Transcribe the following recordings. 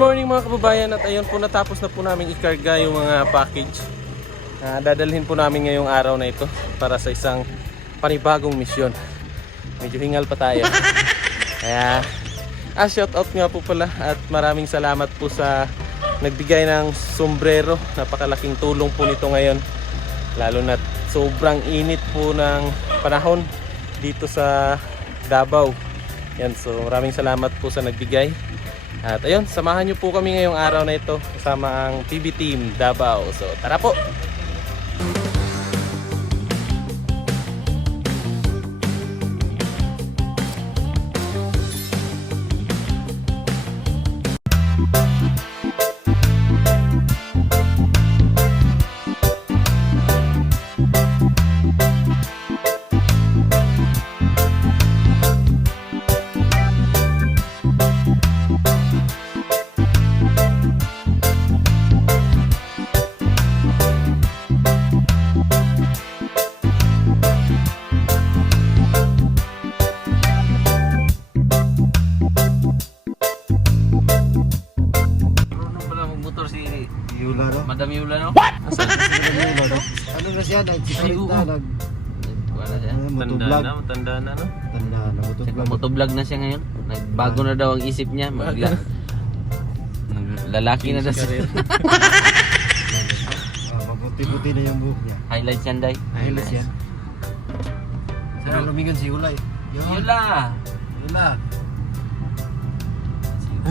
morning mga kababayan, at ayun po natapos na po namin ikarga yung mga package. Dadalhin po namin ngayong araw na ito para sa isang panibagong misyon. Medyo hingal pa tayo. Kaya shout out nga po pala at maraming salamat po sa nagbigay ng sombrero. Napakalaking tulong po nito ngayon, lalo na sobrang init po ng panahon dito sa Davao. Yan, so maraming salamat po sa nagbigay. At ayun, samahan nyo po kami ngayong araw na ito kasama ang PB Team Davao. So tara po! Yula no? Madam Yula no? What? Asan? Yula no? Ano na siya? Nagsipalit na. Wala siya. Tanda na, matanda na, no? Tanda na, motovlog. Motovlog na siya ngayon. Nagbago na daw ang isip niya. Lalaki na daw siya. Mabuti-buti na yung buhok niya. Highlights yan, Day. Highlights yan. Saan lumingon si Ulay? Yula! Yula!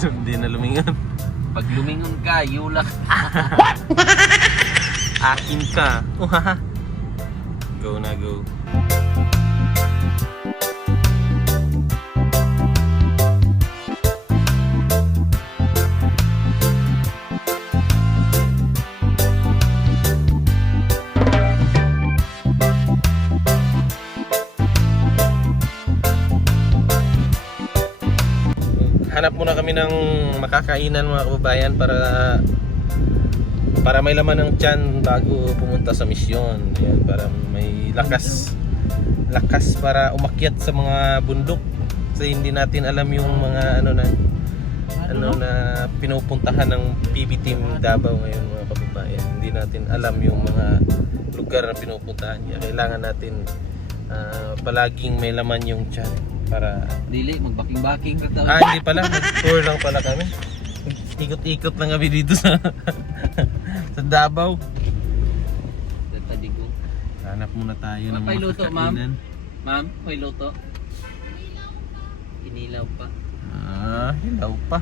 Hindi na lumingon. Pag lumingon ka, Yula. Akin ka. Go na go. Hanap muna kami ng makakainan mga kababayan para may laman ng tiyan bago pumunta sa misyon. Ayan, para may lakas para umakyat sa mga bundok. Kasi hindi natin alam yung mga ano na pinupuntahan ng PB Team Davao ngayon mga kababayan. Hindi natin alam yung mga lugar na pinupuntahan niya. Kailangan natin palaging may laman yung tiyan. Para Dili, magbaking-baking ka daw. hindi pala, tour lang pala kami. Ikot-ikot lang kami dito sa sa Davao. Tadigo. Hanap muna tayo ng May mga luto, kakainan. Ma'am, may luto. Inilaw pa. Hilaw pa.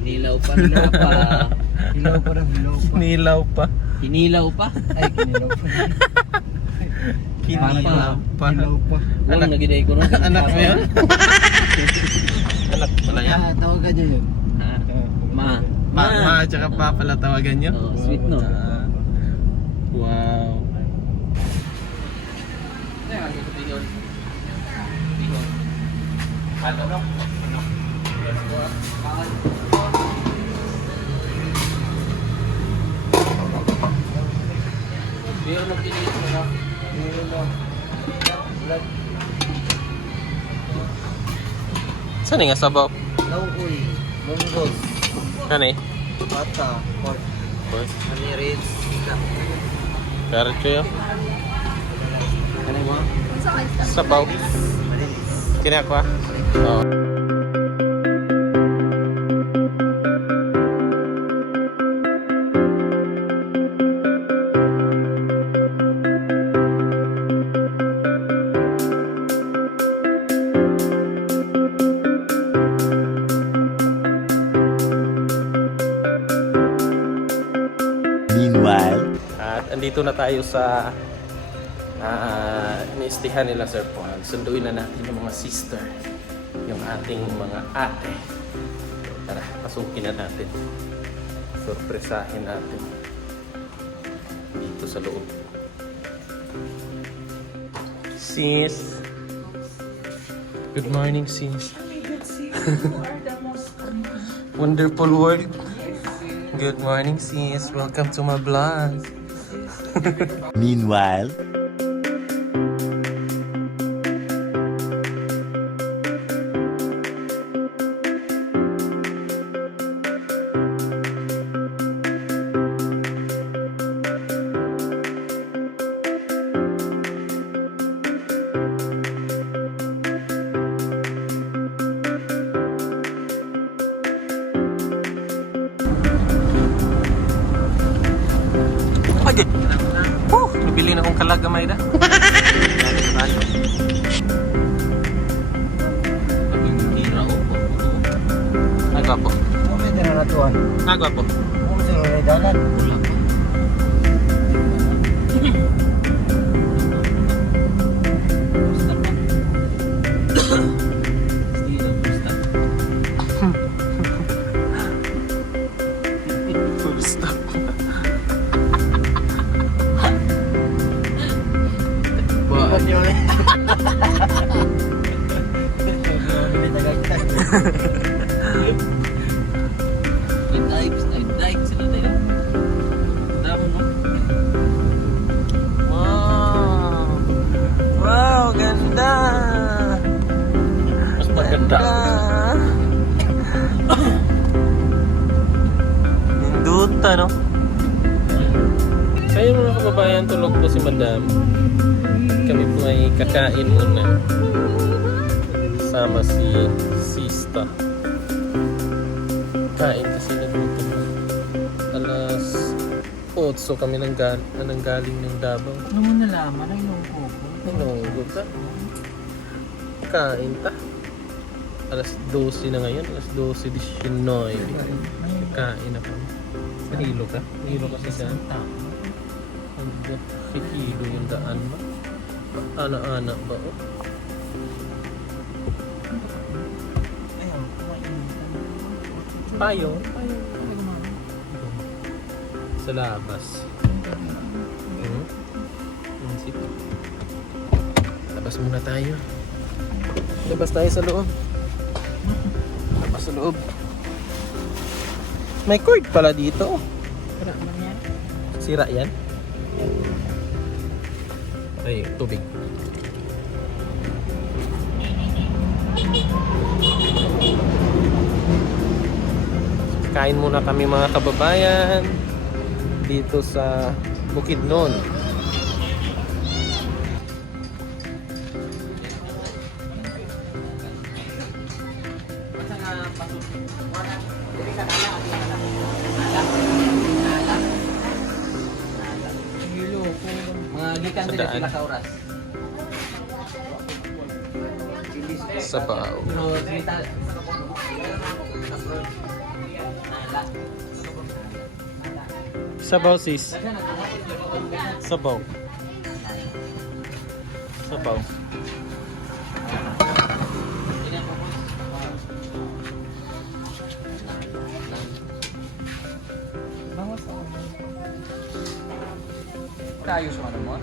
Inilaw pa, hilaw pa. Hilaw pa rin, hilaw pa. Nilaw pa. Inilaw pa. Ay, kinilaw pa. Kinilaw pa. Hilaw pa. Walang nagiday ko nun. Anak mo yun? Anak pala yan? Tawagan niyo yun. Ma. Ma, tsaka pa pala tawagan nyo? Oh, sweet no. Wow. Ano? Pero nagtiniis mo na. Saan nga sabaw? Laukoy, monggol, Kani? pata, pork, hanirin, Pero ito yun. ano mo? Sabaw. Kini ako ah. Oo. Meanwhile, At andito na tayo sa iniistihan nila Sir Paul. Sunduin na natin yung mga sister, yung ating mga ate. So, tara, pasukin na natin. Sorpresahin natin dito sa loob. Sis. Good morning, sis. Wonderful work. Good morning, sis. Welcome to my vlog. meanwhile, Lagi. Nabili na akong kalagamay na. Tira o po. Nagwapo. Okay, din na natuan. Nagwapo. Kung sino na dalan. Full stop. Ba't yun eh? Bili tagagtag. I-dive sila tayo. Damo mo. Wow! Wow, ganda! Mas maganda. Ninduta, no? Sa mga kababayan, tulog po si Madam. Kami po ay kakain muna. Sama si Sista. Kain kasi nagutom na. Alas 8 kami nanggaling ng Davao. Ano mo nalaman? Ay, nung kuko. Hinungod ka. Kain ta. Alas 12 na ngayon. Alas 12:19. Kain na kami. Nahilo ka? Nahilo ka sa daan? Kikilo yung daan ba? Ana-ana ba? Oh? Payo? Sa labas. Sige. Labas muna tayo. Labas tayo sa loob. Labas sa loob. May cord pala dito. Sira yan? Ay, tubig. Kain muna kami mga kababayan dito sa Bukidnon. Mga gikan Sa din daan. sila ka oras. Sabaw. Pero dito Sabaw sis. Sabaw. Sabaw. tayo sa ano mo?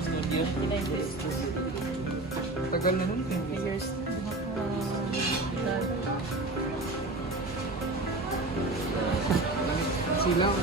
Studio. Tagal na nun, 20 years. Silaw.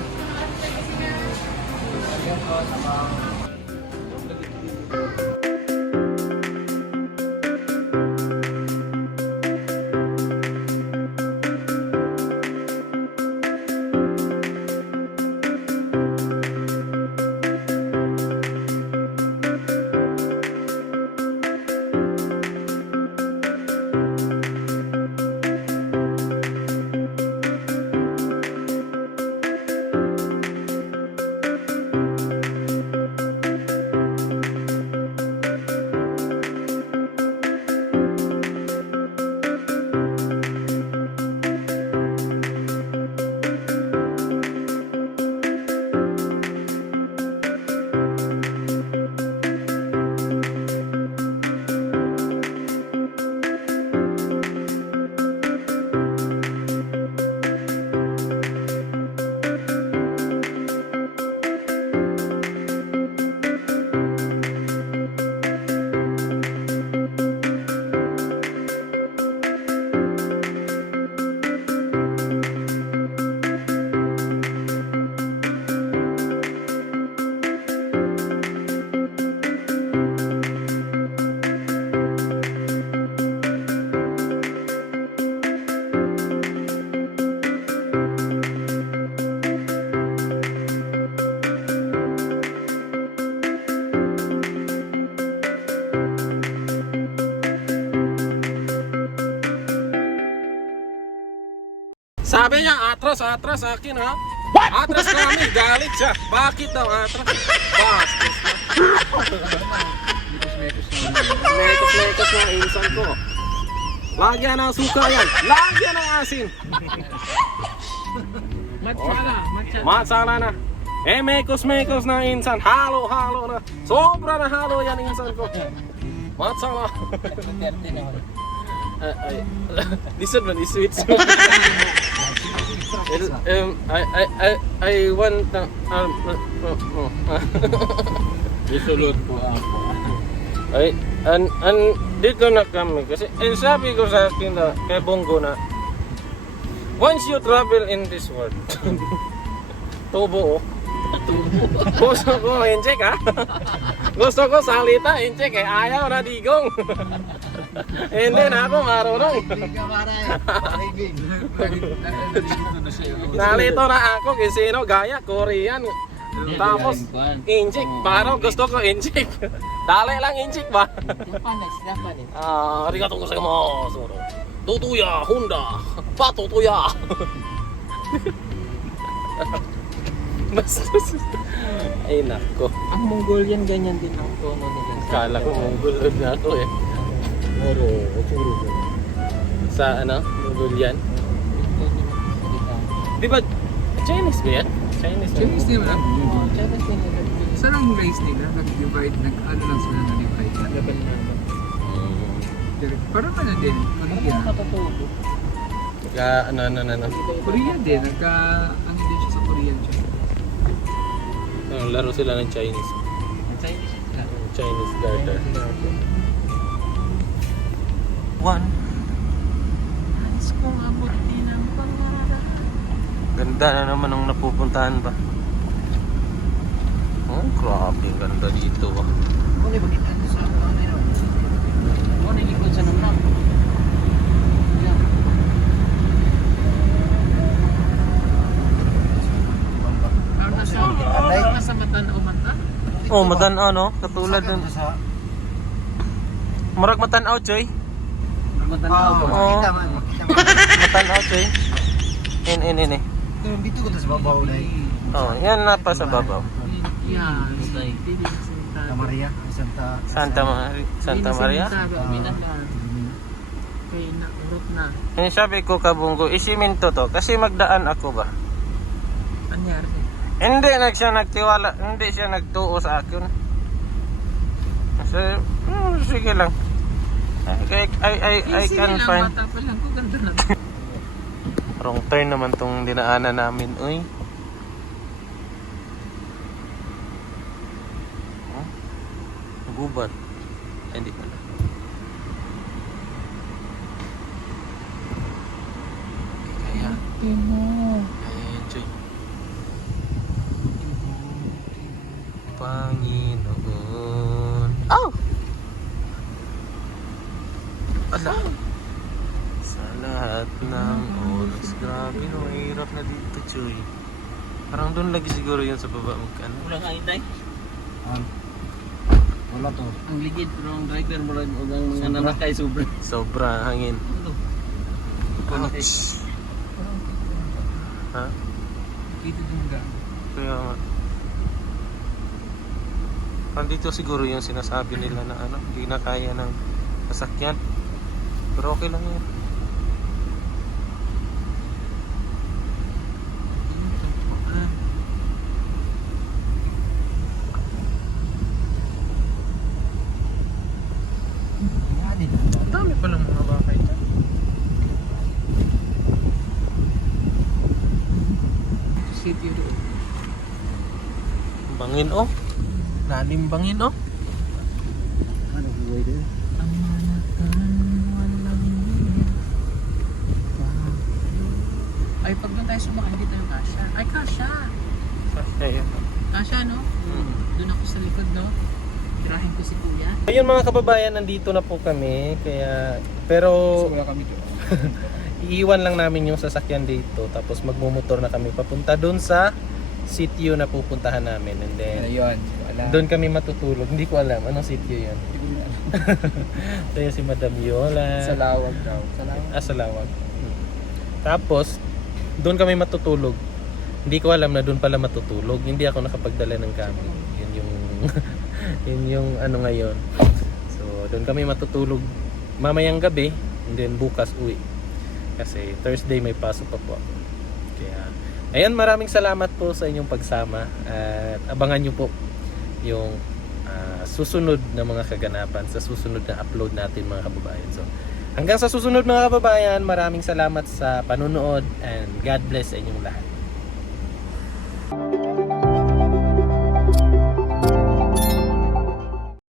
Sabi niya, atras sa akin ha. Atras kami, galit siya. Bakit daw atras? Bastos na. Mekos na insan ko. Lagyan ng suka yan. Lagyan ng asin. Matsala na. Mekos na insan. Halo na. Sobra na halo yan insan ko. Matsala. Listen man, is sweet. I want Isulot po ako. dito na kami kasi sabi ko sa akin na kay Bongo na once you travel in this world tubo gusto ko incheck ha gusto ko salita incheck ayaw na digong hindi na ako marunong nalito na ako kasi sino gaya Korean tapos incheck parang gusto ko incheck dali lang incheck ba Japanese. arigatou gozaimasu tutuya Honda patutuya bastos ay nako Ang Mongolian ganyan din ang tono nila. kala ko Mongol na ako eh Puro. sa ano Mongolian di ba Chinese ba yan? Chinese nila. Chinese din nila. Saan ang race nila? Nag-divide, nag-ano lang sila na-divide. Laban na. Parang ano din, Korea. Matutubo. ano Korea din, ano din siya sa Korean siya. laro sila ng Chinese Chinese sila. Chinese garter one Nais kong abutin ang pangarap. ganda na naman ang napupuntahan ba oh grabe ganda dito ba Muna ba kita sa ano yun? Muna ikot sa naman. Parang nasa matan o mata? oh matanaw no katulad ng murag matanaw choy Matanaw ko. oh matanaw choy in Dito ko sa babaw na oh yan na pa sa babaw Yan. Santa Maria, Santa Maria Kaya na, urot na. yung sabi ko kabunggo isiminto to kasi magdaan ako ba Anyari? hindi siya nagtiwala hindi siya nagtuo sa akin kasi sige lang I can find Bata pa lang ko, ganda na. wrong turn naman tong dinaanan namin uy oh? Gubat hindi pala kaya enjoy Panginoon oh ala sa lahat ng oras grabe no hirap na dito Chuy parang doon lagi siguro yun sa baba magkano Ulang ay tay. wala to. Ang ligid pero ang driver mo lang ang mga nanakay sobra. sobra hangin Ouch! ha Dito din ga. kaya nga nandito siguro yung sinasabi nila na ano hindi na kaya ng sasakyan pero okay lang yun ang dami palang mga bakay dyan City road. bangin oh lalim bangin oh Ano buhay din? Ang manatan walang ay pag doon tayo sumakay dito yung Kasha. Ay Kasha. Kasha no? Doon ako sa likod no. Tirahin ko si Kuya. ayun mga kababayan nandito na po kami kaya pero Wala kami dito. iiwan lang namin yung sasakyan dito tapos magmumotor na kami papunta doon sa sitio na pupuntahan namin and then Ayun. Wala. doon kami matutulog hindi ko alam anong sitio yun ito yung si Madam Yola Sa lawag daw. Salawag tapos doon kami matutulog. Hindi ko alam na doon pala matutulog. Hindi ako nakapagdala ng kami. Yun yung yun yung ano ngayon. So doon kami matutulog mamayang gabi, and then bukas uwi. Kasi Thursday may pasok pa po. Kaya ayan, maraming salamat po sa inyong pagsama at abangan nyo po yung susunod na mga kaganapan sa susunod na upload natin mga kababayan. So hanggang sa susunod mga kababayan, maraming salamat sa panonood and God bless sa inyong lahat.